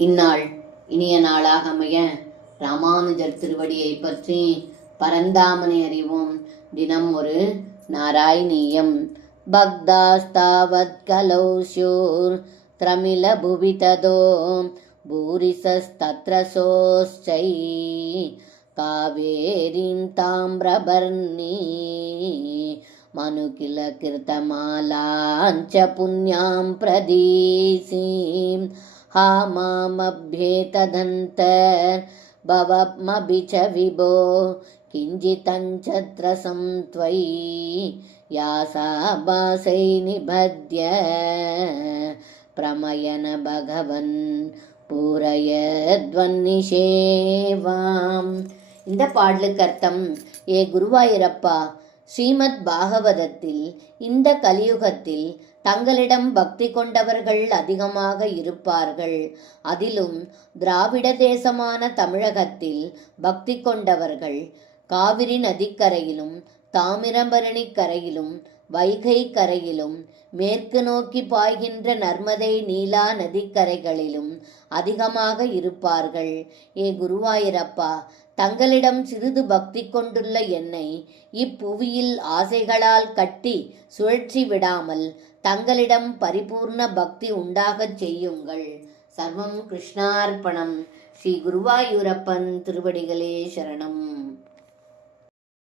இந்நாள் இனிய நாளாக அமைய ராமானுஜர் திருவடியை பற்றி பரந்தாமனை அறிவோம். தினம் ஒரு நாராயணீயம். பக்தாஸ்தாவத் கலௌ ஸ்யூர் திரமில புவி ததோ பூரிசஸ்தத்ர சோஸ்சை காவேரீம் தாம்ரபர்ணி மனுகில கிருத்தமாலாஞ்ச புண்ணியாம் பிரதீசீம் हामामभ्येतदन्तर् भवमभि च विभो किञ्चितञ्चत्रसं त्वयि यासाभासै निबध्य प्रमयन भगवन् பூரயத்வன்னிஷேவாம். இந்த பாடலுக்கு அர்த்தம்: ஏ குருவாயூரப்பா, ஸ்ரீமத் பாகவதத்தில் இந்த கலியுகத்தில் தங்களிடம் பக்தி கொண்டவர்கள் அதிகமாக இருப்பார்கள். அதிலும் திராவிட தேசமான தமிழகத்தில் பக்தி கொண்டவர்கள் காவிரி நதிக்கரையிலும் தாமிரபரணி கரையிலும் வைகை கரையிலும் மேற்கு நோக்கி பாய்கின்ற நர்மதை நீலா நதிக்கரைகளிலும் அதிகமாக இருப்பார்கள். ஏ குருவாயூரப்பா, தங்களிடம் சிறிது பக்தி கொண்டுள்ள என்னை இப்புவியில் ஆசைகளால் கட்டி சுழற்றி விடாமல் தங்களிடம் பரிபூர்ண பக்தி உண்டாகச் செய்யுங்கள். சர்வம் கிருஷ்ணார்ப்பணம். ஸ்ரீ குருவாயூரப்பன் திருவடிகளே சரணம்.